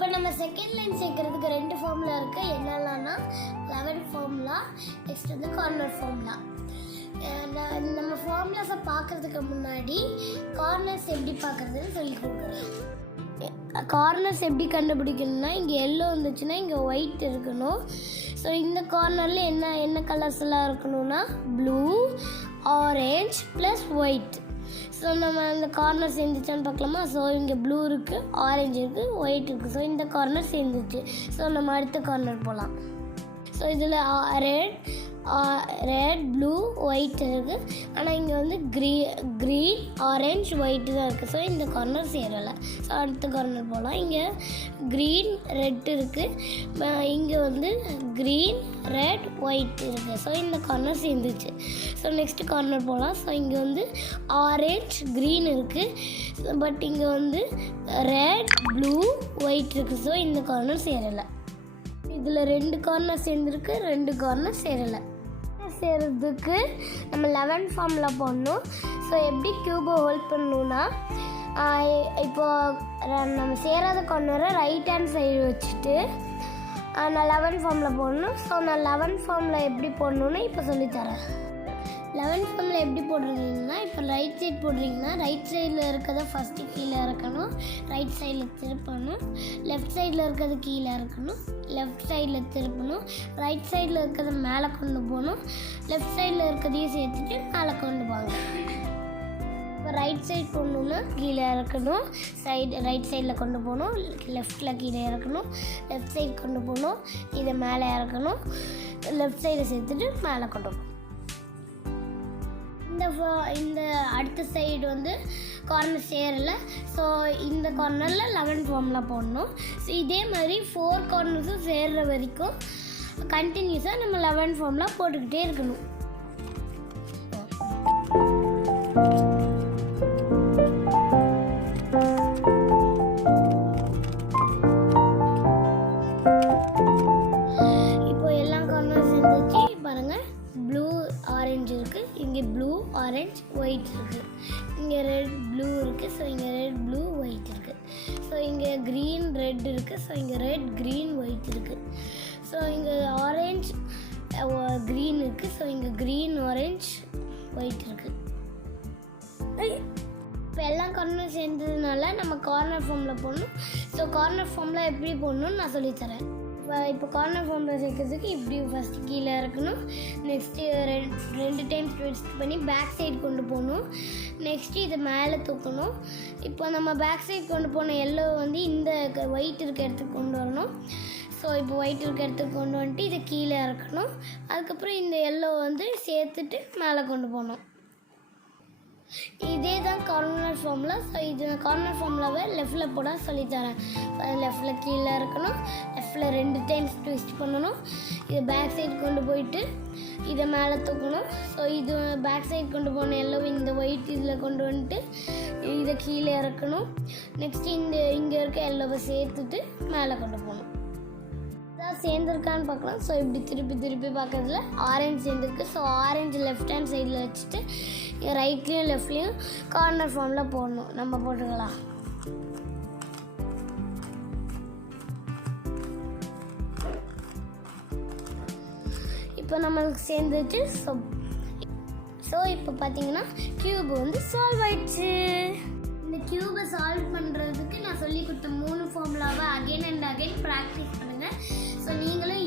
இப்போ நம்ம second line சேர்க்கறதுக்கு 2 ஃபார்முலா இருக்குது. என்னெல்லாம்னா 11 ஃபார்முலா, நெக்ஸ்ட் வந்து கார்னர் ஃபார்முலா. நம்ம ஃபார்முலாஸை பார்க்குறதுக்கு முன்னாடி கார்னர்ஸ் எப்படி பார்க்குறதுன்னு சொல்லி கொடுக்குறேன். கார்னர்ஸ் எப்படி கண்டுபிடிக்கணும்னா, இங்கே எல்லோ இருந்துச்சுன்னா இங்கே ஒயிட் இருக்கணும். ஸோ இந்த கார்னரில் என்ன கலர்ஸ் எல்லாம் இருக்கணும்னா blue, orange plus white. So நம்ம அந்த கார்னர் சேர்ந்துச்சான்னு பார்க்கலாமா. ஸோ இங்கே ப்ளூ இருக்குது, ஆரஞ்சு இருக்குது, ஒயிட் இருக்குது. ஸோ இந்த கார்னர் சேர்ந்துச்சு. ஸோ நம்ம அடுத்த கார்னர் போகலாம். ஸோ இதில் ரெட், ப்ளூ, ஒயிட் இருக்குது. ஆனால் இங்கே வந்து க்ரீன், ஆரஞ்ச், ஒயிட்டு தான் இருக்குது. ஸோ இந்த கார்னர் சேரலை. ஸோ அடுத்த கார்னர் போகலாம். இங்கே க்ரீன், ரெட் இருக்குது. இங்கே வந்து க்ரீன், ரெட், ஒயிட் இருக்குது. ஸோ இந்த கார்னர் சேர்ந்துச்சு. ஸோ நெக்ஸ்ட் கார்னர் போகலாம். ஸோ இங்கே வந்து ஆரஞ்ச், க்ரீன் இருக்குது. பட் இங்கே வந்து ரெட், ப்ளூ, ஒயிட் இருக்குது. ஸோ இந்த கார்னர் சேரலை. இதில் 2 கார்னர் சேர்ந்துருக்கு, 2 கார்னர் சேரலை. சேர்றதுக்கு நம்ம 11 ஃபார்முலா போடணும். ஸோ எப்படி க்யூபை ஹோல்ட் பண்ணணுன்னா, இப்போது நம்ம சேராத கார்னரை ரைட் ஹேண்ட் சைடு வச்சுட்டு நான் 11 ஃபார்முலா போடணும். ஸோ நான் 11 ஃபார்முலா எப்படி போடணுன்னு இப்போ சொல்லித்தரேன். 11 ஃபார்முலா எப்படி போடுறீங்கன்னா, இப்போ ரைட் சைட் போடுறீங்கன்னா ரைட் சைடில் இருக்கிறத ஃபஸ்ட்டு கீழே இறக்கணும், ரைட் சைடில் திருப்பணும். லெஃப்ட் சைடில் இருக்கிறது கீழே இறக்கணும், லெஃப்ட் சைடில் திருப்பணும். ரைட் சைடில் இருக்கிறத மேலே கொண்டு போகணும், லெஃப்ட் சைடில் இருக்கிறதையும் சேர்த்துட்டு மேலே கொண்டு போங்க. இப்போ ரைட் சைட் போடணுன்னா கீழே இறக்கணும், ரைட் சைடில் கொண்டு போகணும், லெஃப்டில் கீழே இறக்கணும், லெஃப்ட் சைடு கொண்டு போகணும், இதை மேலே இறக்கணும், லெஃப்ட் சைடை சேர்த்துட்டு மேலே கொண்டு போகணும். இந்த அடுத்த சைடு வந்து கார்னர் சேரலை. ஸோ இந்த கார்னரில் 11 ஃபார்முலா போடணும். ஸோ இதே மாதிரி 4 கார்னர்ஸும் சேர்கிற வரைக்கும் கண்டினியூஸாக நம்ம 11 ஃபார்முலா போட்டுக்கிட்டே இருக்கணும். இப்போ எல்லா கார்னர்ஸ் இருந்துச்சு பாருங்கள். ப்ளூ, ஆரஞ்சு இருக்குது. இங்கே ப்ளூ, ஆரஞ்ச், ஒயிட் இருக்குது. இங்கே ரெட், ப்ளூ இருக்குது. ஸோ இங்கே ரெட், ப்ளூ, ஒயிட் இருக்குது. ஸோ இங்கே க்ரீன், ரெட் இருக்குது. ஸோ இங்கே ரெட், க்ரீன், ஒயிட் இருக்குது. ஸோ இங்கே ஆரஞ்ச், க்ரீன் இருக்குது. ஸோ இங்கே க்ரீன், ஆரஞ்ச், ஒயிட் இருக்குது. இப்போ எல்லா கார்னரும் சேர்ந்ததுனால நம்ம கார்னர் ஃபார்மில் போடணும். ஸோ கார்னர் ஃபார்மில் எப்படி போடணும்னு நான் சொல்லித்தரேன். இப்போ கார்னர் ஃபார்மில் சேர்க்கறதுக்கு இப்படி ஃபஸ்ட்டு கீழே இறக்கணும். நெக்ஸ்ட்டு 2 டைம்ஸ் ட்விஸ்ட் பண்ணி பேக் சைடு கொண்டு போகணும். நெக்ஸ்ட்டு இதை மேலே தூக்கணும். இப்போ நம்ம பேக் சைடு கொண்டு போன எல்லோ வந்து இந்த ஒயிட் இருக்க இடத்துக்கு கொண்டு வரணும். ஸோ இப்போ ஒயிட் இருக்க இடத்துக்கு கொண்டு வந்துட்டு இதை கீழே இறக்கணும். அதுக்கப்புறம் இந்த எல்லோ வந்து சேர்த்துட்டு மேலே கொண்டு போகணும். இதே தான் கார்னர் ஃபார்முலா. ஸோ இது கார்னர் ஃபார்முலாவை லெஃப்டில் போட சொல்லித்தரேன். லெஃப்டில் கீழே இருக்கணும், லெஃப்டில் 2 டைம்ஸ் ட்விஸ்ட் பண்ணணும். இதை பேக் சைடு கொண்டு போயிட்டு இதை மேலே தூக்கணும். ஸோ இது பேக் சைடு கொண்டு போன எல்லோ இந்த ஒயிட் இதில் கொண்டு வந்துட்டு இதை கீழே இறக்கணும். நெக்ஸ்ட்டு இங்கே இருக்க எல்லோவை சேர்த்துட்டு மேலே கொண்டு போகணும். சேர்ந்துருக்கான்னு பார்க்கலாம். ஸோ இப்படி திருப்பி பார்க்கறதுல ஆரஞ்சு சேர்ந்துருக்கு. ஸோ ஆரஞ்சு லெஃப்ட் ஹேண்ட் சைடில் வச்சுட்டு ரைட்லேயும் லெஃப்ட்லேயும் கார்னர் ஃபார்மில் போடணும். நம்ம போட்டுக்கலாம். இப்போ நம்மளுக்கு சேர்ந்துச்சு. ஸோ இப்போ பார்த்தீங்கன்னா க்யூப் வந்து சால்வ் ஆயிடுச்சு. இந்த க்யூபை சால்வ் பண்ணுறதுக்கு நான் சொல்லி கொடுத்த 3 ஃபார்முலாவை அகைன் அண்ட் அகைன் ப்ராக்டிஸ் பண்ணுங்கள். ஸோ நீங்களும்